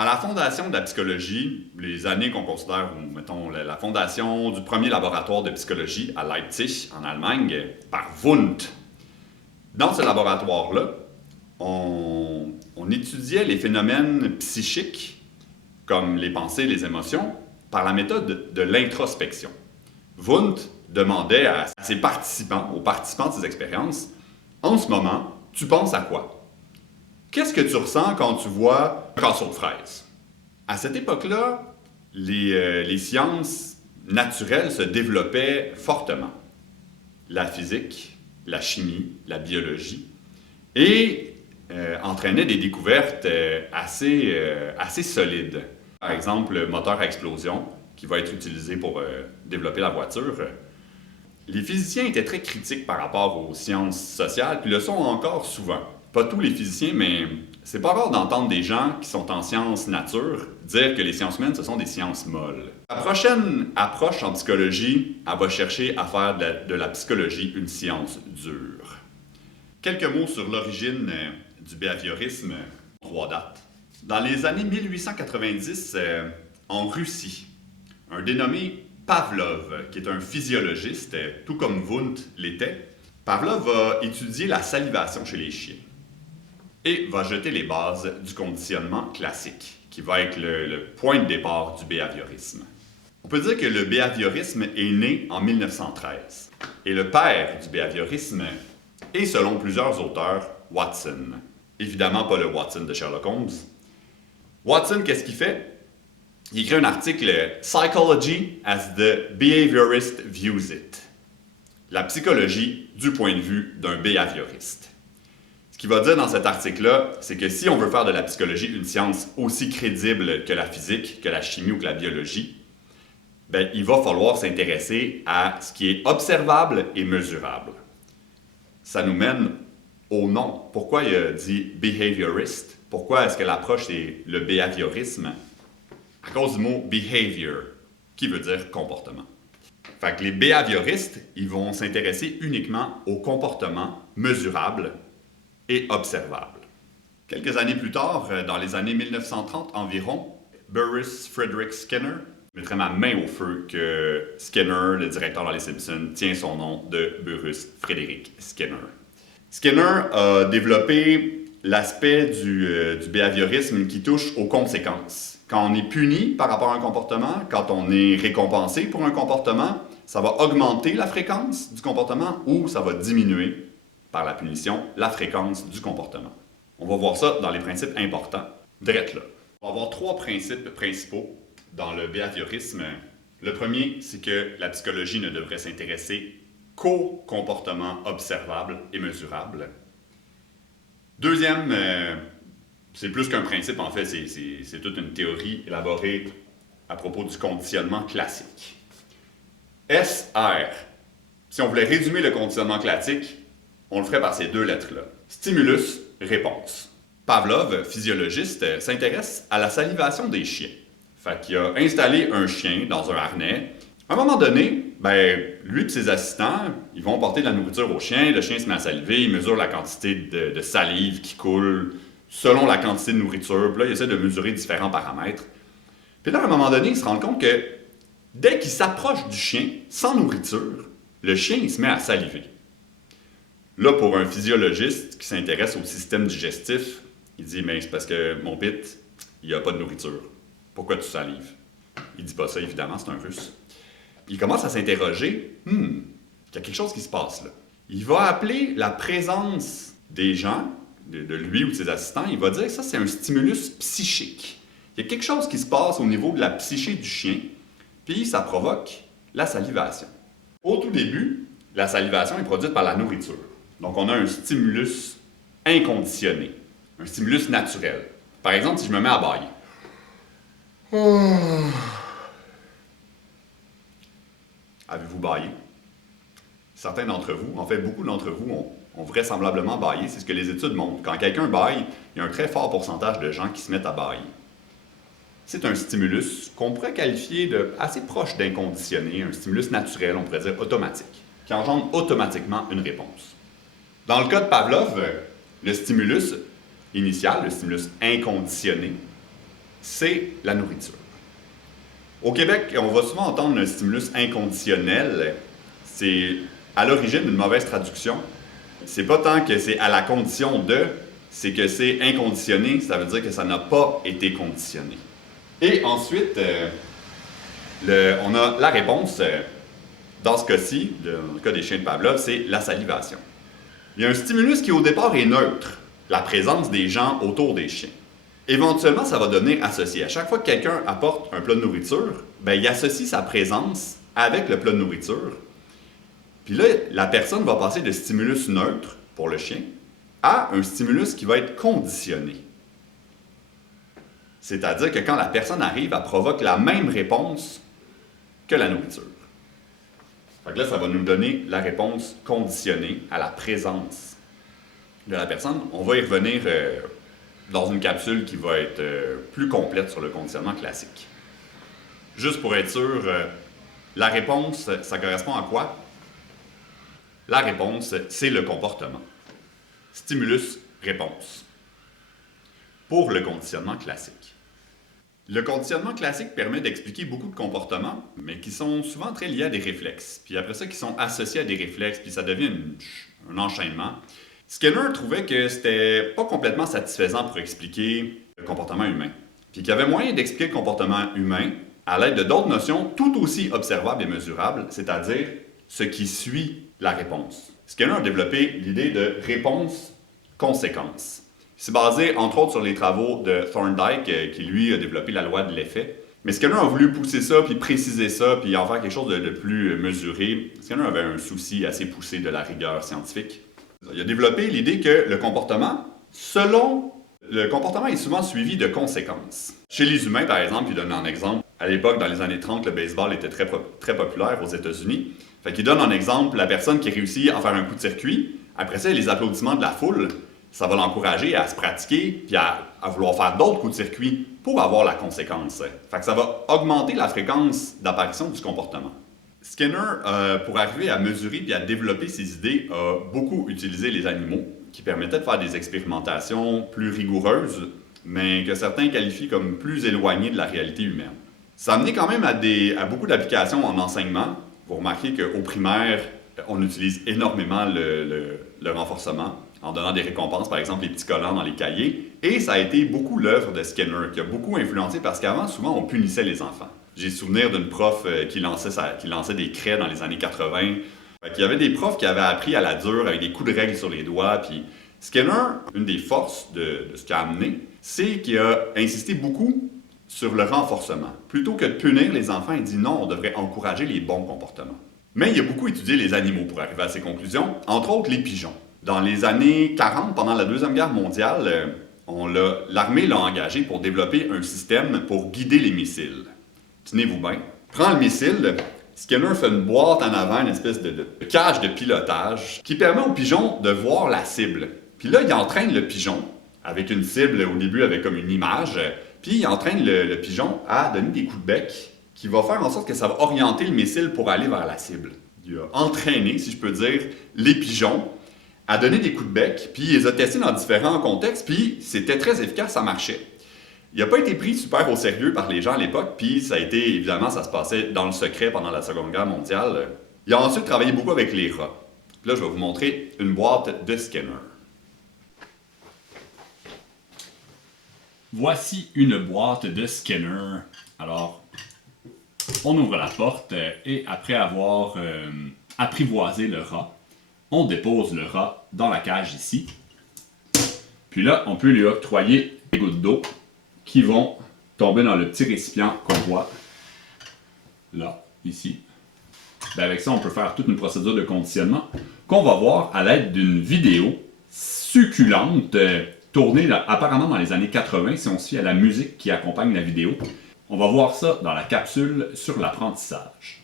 À la fondation de la psychologie, les années qu'on considère, ou mettons la fondation du premier laboratoire de psychologie à Leipzig, en Allemagne, par Wundt. Dans ce laboratoire-là, on étudiait les phénomènes psychiques, comme les pensées, les émotions, par la méthode de l'introspection. Wundt demandait à ses participants, aux participants de ces expériences, en ce moment, tu penses à quoi? Qu'est-ce que tu ressens quand tu vois un casseau de fraises? À cette époque-là, les sciences naturelles se développaient fortement. La physique, la chimie, la biologie, et entraînaient des découvertes assez solides. Par exemple, le moteur à explosion, qui va être utilisé pour développer la voiture. Les physiciens étaient très critiques par rapport aux sciences sociales, puis le sont encore souvent. Pas tous les physiciens, mais c'est pas rare d'entendre des gens qui sont en sciences nature dire que les sciences humaines, ce sont des sciences molles. La prochaine approche en psychologie, elle va chercher à faire de la psychologie une science dure. Quelques mots sur l'origine du behaviorisme, 3 dates. Dans les années 1890, en Russie, un dénommé Pavlov, qui est un physiologiste, tout comme Wundt l'était, Pavlov va étudier la salivation chez les chiens et va jeter les bases du conditionnement classique, qui va être le point de départ du behaviorisme. On peut dire que le behaviorisme est né en 1913, et le père du behaviorisme est, selon plusieurs auteurs, Watson. Évidemment pas le Watson de Sherlock Holmes. Watson, qu'est-ce qu'il fait? Il écrit un article « Psychology as the behaviorist views it ». La psychologie du point de vue d'un behavioriste. Ce qu'il va dire dans cet article-là, c'est que si on veut faire de la psychologie une science aussi crédible que la physique, que la chimie ou que la biologie, ben, il va falloir s'intéresser à ce qui est observable et mesurable. Ça nous mène au nom. Pourquoi il a dit « behaviorist » ? Pourquoi est-ce que l'approche c'est le behaviorisme? À cause du mot « behavior », qui veut dire « comportement ». Fait que les behavioristes, ils vont s'intéresser uniquement au comportement mesurable et observable. Quelques années plus tard, dans les années 1930 environ, Burrhus Frederick Skinner, je mettrai ma main au feu que Skinner, le directeur dans Les Simpsons, tient son nom de Burrhus Frederick Skinner. Skinner a développé l'aspect du behaviorisme qui touche aux conséquences. Quand on est puni par rapport à un comportement, quand on est récompensé pour un comportement, ça va augmenter la fréquence du comportement ou ça va diminuer par la punition la fréquence du comportement. On va voir ça dans les principes importants, direct là. On va avoir 3 principes principaux dans le behaviorisme. Le premier, c'est que la psychologie ne devrait s'intéresser qu'aux comportements observables et mesurables. Deuxième, c'est plus qu'un principe, en fait, c'est toute une théorie élaborée à propos du conditionnement classique. SR. Si on voulait résumer le conditionnement classique, on le ferait par ces 2 lettres-là. Stimulus, réponse. Pavlov, physiologiste, s'intéresse à la salivation des chiens. Fait qu'il a installé un chien dans un harnais. À un moment donné, lui et ses assistants, ils vont porter de la nourriture au chien, le chien se met à saliver, il mesure la quantité de salive qui coule selon la quantité de nourriture, puis là, il essaie de mesurer différents paramètres. Puis là, à un moment donné, il se rend compte que dès qu'il s'approche du chien, sans nourriture, le chien, il se met à saliver. Là, pour un physiologiste qui s'intéresse au système digestif, il dit « Mais c'est parce que, mon pit, il n'y a pas de nourriture. Pourquoi tu salives? » Il dit pas ça, évidemment, c'est un russe. Il commence à s'interroger « il y a quelque chose qui se passe là. » Il va appeler la présence des gens, de lui ou de ses assistants, il va dire que ça, c'est un stimulus psychique. Il y a quelque chose qui se passe au niveau de la psyché du chien, puis ça provoque la salivation. Au tout début, la salivation est produite par la nourriture. Donc, on a un stimulus inconditionné, un stimulus naturel. Par exemple, si je me mets à bâiller. Avez-vous bâillé? Certains d'entre vous, en fait beaucoup d'entre vous, ont vraisemblablement bâillé. C'est ce que les études montrent. Quand quelqu'un bâille, il y a un très fort pourcentage de gens qui se mettent à bâiller. C'est un stimulus qu'on pourrait qualifier de assez proche d'inconditionné, un stimulus naturel, on pourrait dire automatique, qui engendre automatiquement une réponse. Dans le cas de Pavlov, le stimulus initial, le stimulus inconditionné, c'est la nourriture. Au Québec, on va souvent entendre un stimulus inconditionnel. C'est à l'origine une mauvaise traduction. C'est pas tant que c'est à la condition de, c'est que c'est inconditionné, ça veut dire que ça n'a pas été conditionné. Et ensuite, on a la réponse, dans ce cas-ci, dans le cas des chiens de Pavlov, c'est la salivation. Il y a un stimulus qui au départ est neutre, la présence des gens autour des chiens. Éventuellement, ça va devenir associé. À chaque fois que quelqu'un apporte un plat de nourriture, il associe sa présence avec le plat de nourriture. Puis là, la personne va passer de stimulus neutre pour le chien à un stimulus qui va être conditionné. C'est-à-dire que quand la personne arrive, elle provoque la même réponse que la nourriture. Fait que là, ça va nous donner la réponse conditionnée à la présence de la personne. On va y revenir dans une capsule qui va être plus complète sur le conditionnement classique. Juste pour être sûr, la réponse, ça correspond à quoi? La réponse, c'est le comportement. Stimulus-réponse. Pour le conditionnement classique. Le conditionnement classique permet d'expliquer beaucoup de comportements, mais qui sont souvent très liés à des réflexes. Puis après ça, qui sont associés à des réflexes, puis ça devient un enchaînement. Skinner trouvait que c'était pas complètement satisfaisant pour expliquer le comportement humain. Puis qu'il y avait moyen d'expliquer le comportement humain à l'aide de d'autres notions tout aussi observables et mesurables, c'est-à-dire ce qui suit la réponse. Skinner a développé l'idée de réponse-conséquence. C'est basé, entre autres, sur les travaux de Thorndike, qui, lui, a développé la loi de l'effet. Mais Skinner a voulu pousser ça, puis préciser ça, puis en faire quelque chose de plus mesuré. Skinner avait un souci assez poussé de la rigueur scientifique. Il a développé l'idée que le comportement est souvent suivi de conséquences. Chez les humains, par exemple, il donne un exemple. À l'époque, dans les années 30, le baseball était très, très populaire aux États-Unis. Fait qu'il donne en exemple la personne qui réussit à faire un coup de circuit. Après ça, les applaudissements de la foule, ça va l'encourager à se pratiquer puis à vouloir faire d'autres coups de circuit pour avoir la conséquence. Fait que ça va augmenter la fréquence d'apparition du comportement. Skinner, pour arriver à mesurer et à développer ses idées, a beaucoup utilisé les animaux, qui permettaient de faire des expérimentations plus rigoureuses, mais que certains qualifient comme plus éloignées de la réalité humaine. Ça a amené quand même à beaucoup d'applications en enseignement. Vous remarquez qu'au primaire, on utilise énormément le renforcement, en donnant des récompenses, par exemple les petits collants dans les cahiers. Et ça a été beaucoup l'œuvre de Skinner, qui a beaucoup influencé, parce qu'avant, souvent, on punissait les enfants. J'ai souvenir d'une prof qui lançait des craies dans les années 80. Il y avait des profs qui avaient appris à la dure avec des coups de règle sur les doigts. Puis Skinner, une des forces de ce qu'il a amené, c'est qu'il a insisté beaucoup sur le renforcement. Plutôt que de punir les enfants, il dit non, on devrait encourager les bons comportements. Mais il a beaucoup étudié les animaux pour arriver à ses conclusions, entre autres les pigeons. Dans les années 40, pendant la Deuxième Guerre mondiale, l'armée l'a engagé pour développer un système pour guider les missiles. Tenez-vous bien. Prends le missile, Skinner fait une boîte en avant, une espèce de cage de pilotage qui permet au pigeon de voir la cible. Puis là, il entraîne le pigeon avec une cible au début, avec comme une image, puis il entraîne le pigeon à donner des coups de bec qui va faire en sorte que ça va orienter le missile pour aller vers la cible. Il a entraîné, si je peux dire, les pigeons à donner des coups de bec, puis il les a testés dans différents contextes, puis c'était très efficace, ça marchait. Il n'a pas été pris super au sérieux par les gens à l'époque, puis ça se passait dans le secret pendant la Seconde Guerre mondiale. Il a ensuite travaillé beaucoup avec les rats. Puis là, je vais vous montrer une boîte de Skinner. Voici une boîte de Skinner. Alors, on ouvre la porte et après avoir apprivoisé le rat, on dépose le rat dans la cage ici. Puis là, on peut lui octroyer des gouttes d'eau qui vont tomber dans le petit récipient qu'on voit là, ici. Avec ça, on peut faire toute une procédure de conditionnement qu'on va voir à l'aide d'une vidéo succulente tournée apparemment dans les années 80 si on se fie à la musique qui accompagne la vidéo. On va voir ça dans la capsule sur l'apprentissage.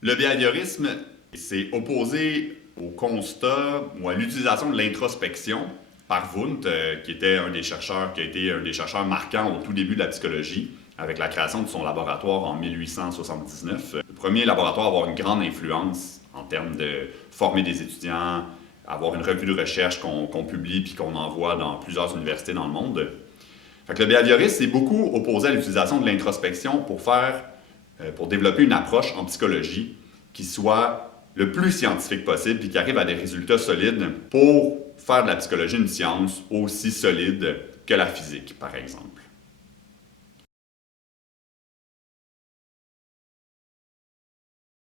Le behaviorisme s'est opposé au constat ou à l'utilisation de l'introspection par Wundt, qui était un des chercheurs marquants au tout début de la psychologie, avec la création de son laboratoire en 1879. Le premier laboratoire à avoir une grande influence en termes de former des étudiants, avoir une revue de recherche qu'on publie puis qu'on envoie dans plusieurs universités dans le monde. Fait que le behaviorisme s'est beaucoup opposé à l'utilisation de l'introspection pour développer une approche en psychologie qui soit le plus scientifique possible et qui arrive à des résultats solides pour faire de la psychologie une science aussi solide que la physique, par exemple.